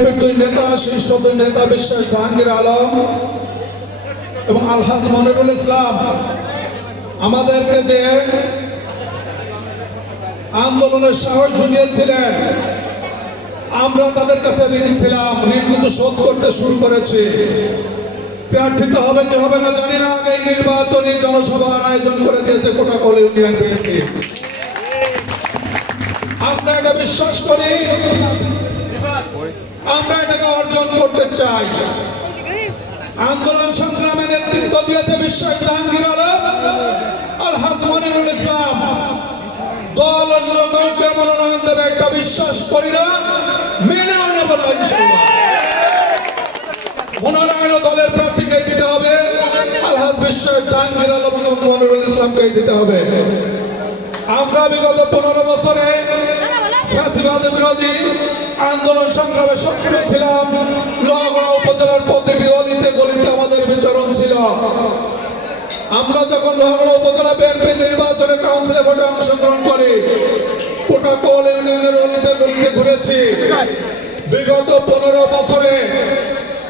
বিএনপির দুই নেতা শীর্ষ দুই নেতা বিশ্বাস জাহাঙ্গীর আলম এবং আলহাজ মনিরুল ইসলাম। আমাদেরকে যে আন্দোলনের সাহস জুগিয়েছিলেন, আমরা তাদের কাছে ঋণী ছিলাম, ঋণ কিন্তু শোধ করতে শুরু করেছি। প্রার্থিত হবে কি হবে না জানি না আগে নির্বাচনী জনসভার আয়োজন করে দিয়েছে কোটাকল ইউনিয়ন বিএনপি। আমরা এটা বিশ্বাস করি আমরা এটাকে অর্জন করতে চাই। আন্দোলন সংগ্রামে নেতৃত্ব দিয়েছে বিশ্বাস জাহাঙ্গীর মনিরুল ইসলাম। দল অন্য মনোনয়ন দেবে একটা বিশ্বাস করি না মেনেও নেব না মনোনয়ন দলের প্রার্থীকে দিতে হবে, আলহাজ বিশ্বাস জাহাঙ্গীর আলম মনিরুল ইসলামকে দিতে হবে। আমরা বিগত পনেরো বছরে ফ্যাসিবাদ বিরোধী আন্দোলন সংগ্রামে সক্রিয় ছিলাম। লোহাগড়া উপজেলার প্রতিটি গলিতে গলিতে আমাদের বিচরণ ছিল। আমরা যখন লোহাগড়া উপজেলা বিএনপি নির্বাচনে কাউন্সিলে ভোটে অংশগ্রহণ করি কোটা কল ইউনিয়নের গলিতে গলিতে ঘুরেছি। বিগত পনেরো বছরে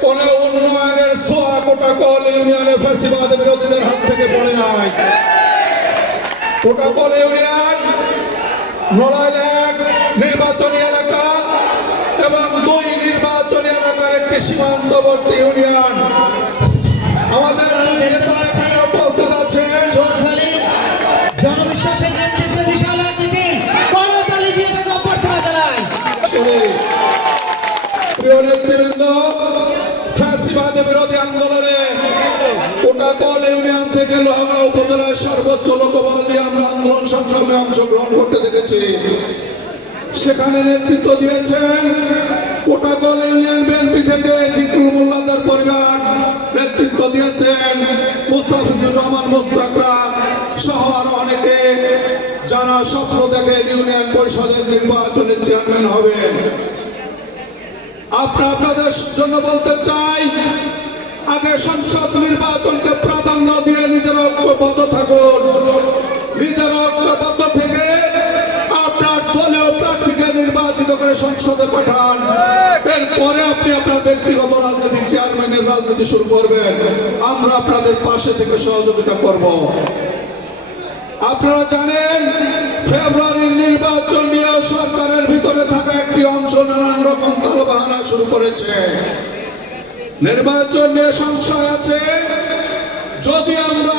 কোন উন্নয়নের সোয়া কোটা কল ইউনিয়নে ফ্যাসিবাদ বিরোধীদের হাত থেকে পড়ে নাই। কোটাকল ইউনিয়ন নড়াইল এক নির্বাচনী এলাকা এবং দুই নির্বাচনী এলাকার একটি সীমান্তবর্তী ইউনিয়ন। আমাদের দুই নেতা এখানে উপস্থিত আছেন জনবিশ্বাসের নেতৃত্বে বিশাল এক মিছিল। করতালি দিয়ে তাকে অভ্যর্থনা জানায় প্রিয় নেতৃবৃন্দ ফ্যাসিবাদ বিরোধী আন্দোলনে কোটাকল ইউনিয়ন থেকে লোহাগড়া উপজেলার সর্বোচ্চ লোকবল সেখানে নেতৃত্ব দিয়েছেন কোটাকল ইউনিয়ন বিএনপি থেকে জিকুল মোল্লাদার পরিবার নেতৃত্ব দিয়েছেন মুস্তাফিজুর রহমান মুস্তাকরা সহ আরও অনেকে। যারা স্বপ্ন দেখেন ইউনিয়ন পরিষদের নির্বাচনের চেয়ারম্যান হবেন। আপনার আপনাদের জন্য বলতে চাই, আগে সংসদ নির্বাচনকে প্রাধান্য দিয়ে নিজেরা ঐক্যবদ্ধ থাকুন। নিজেরা ঐক্যবদ্ধ সংসদে পাঠান। এরপরে আপনি আপনার ব্যক্তিগত রাজনীতি চেয়ারম্যানের রাজনীতি শুরু করবেন। আমরা আপনাদের পাশে থেকে সহযোগিতা করব। আপনারা জানেন ফেব্রুয়ারির নির্বাচন নিয়ে সরকারের ভিতরে থাকা একটি অংশ নানান রকম তালবাহানা শুরু করেছে। নির্বাচন নিয়ে সংশয় আছে। যদি আমরা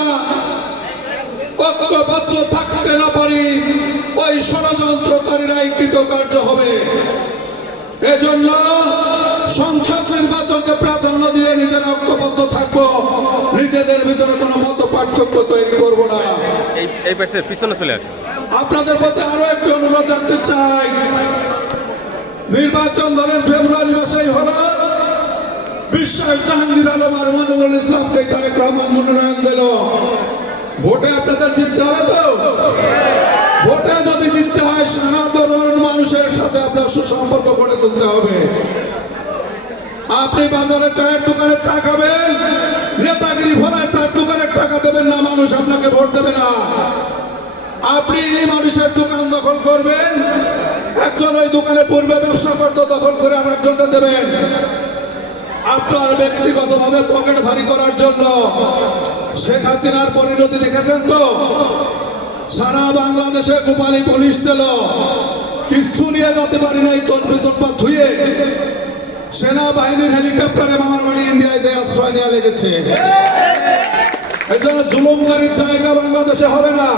ঐক্যবদ্ধ থাকতে না পারি, ওই ষড়যন্ত্রকারীরাই কৃতকার্য হবে। এজন্য সংসদ নির্বাচনকে প্রাধান্য দিয়ে নিজেরা ঐক্যবদ্ধ থাকব। নিজেদের ভিতরে কোনো মত পার্থক্য তৈরি করব না। এই পাশে পিছনে চলে আসে। আপনাদের প্রতি আরও একটি অনুরোধ রাখতে চাই। নির্বাচন ধরেন ফেব্রুয়ারি মাসেই হলো। বিশ্বাস জাহাঙ্গীর আলম আর মনিরুল ইসলামকে তারেক রহমান মনোনয়ন দিল। ভোটে আপনাদের জিততে হবে তো? ভোটে যদি জিততে হয় সাধারণ মানুষের সাথে আপনার সুসম্পর্ক গড়ে তুলতে হবে। আপনি বাজারে চায়ের দোকানে চা খাবেন, নেতাগিরি ভরায় চায়ের দোকানে টাকা দেবেন না, মানুষ আপনাকে ভোট দেবে না। আপনি এই মানুষের দোকান দখল করবেন, একজন ওই দোকানে পূর্বে ব্যবসা করতো, দখল করে আর একজনটা দেবেন। আপনার ব্যক্তিগতভাবে পকেট ভারী করার জন্য শেখ হাসিনার পরিণতি দেখেছেন তো? সারা বাংলাদেশে গোপালী পুলিশ দিল কিচ্ছু নিয়ে যেতে পারি নাই তল্পি তল্পা ধুয়ে সেনাবাহিনীর হেলিকপ্টারে মামার বাড়ি ইন্ডিয়ায় যে আশ্রয় নেওয়া লেগেছে। এই জন্য জুলুমকারীর জায়গা বাংলাদেশে হবে না।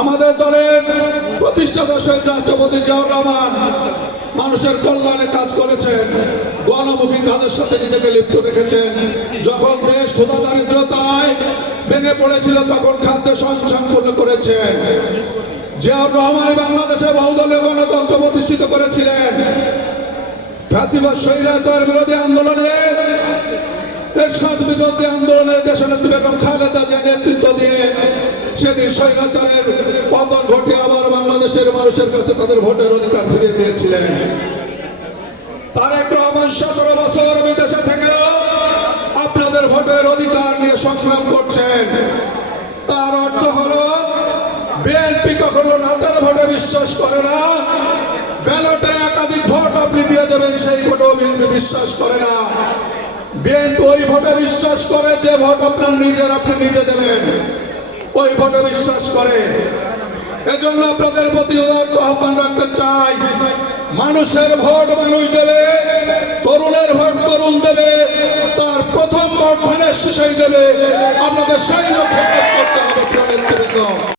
আমাদের দলের প্রতিষ্ঠাতা শহীদ রাষ্ট্রপতি জিয়াউর রহমান মানুষের কল্যাণে কাজ করেছেন গণমুখী কাজের সাথে নিজেকে লিপ্ত রেখেছেন। যখন দেশ ক্ষুধা দারিদ্রতায় ভেঙে পড়েছিল, তখন খাদ্য সংসম্পূর্ণ করেছেন। জিয়াউর রহমান বাংলাদেশে বহুদলীয় গণতন্ত্র প্রতিষ্ঠিত করেছিলেন। স্বৈরাচার বিরোধী আন্দোলনে খালেদা নেতৃত্ব দিয়ে আবার বাংলাদেশের মানুষের কাছে তাদের ভোটের অধিকার দিয়েছিলেন। সতেরো বছর বিদেশে আপনাদের ভোটের অধিকার নিয়ে সংগ্রাম করছেন। তার অর্থ হলো বিএনপি কখনো রাতের ভোটে বিশ্বাস করে না। ব্যালটে একাধিক ভোট আপনি দিয়ে দেবেন, সেই ভোটও বিএনপি বিশ্বাস করে না। বিএনপি ওই ভোটে বিশ্বাস করে যে ভোট আপনার নিজের, আপনি নিজে দেবেন। ওই ভোটে বিশ্বাস করে। এজন্য আপনাদের প্রতি উদারত আহ্বান রাখতে চাই। মানুষের ভোট মানুষ দেবে, তরুণের ভোট তরুণ দেবে, তার প্রথম ভোট ধানের শেষে দেবে। আপনাদের সেই লক্ষ্যে কাজ করতে হবে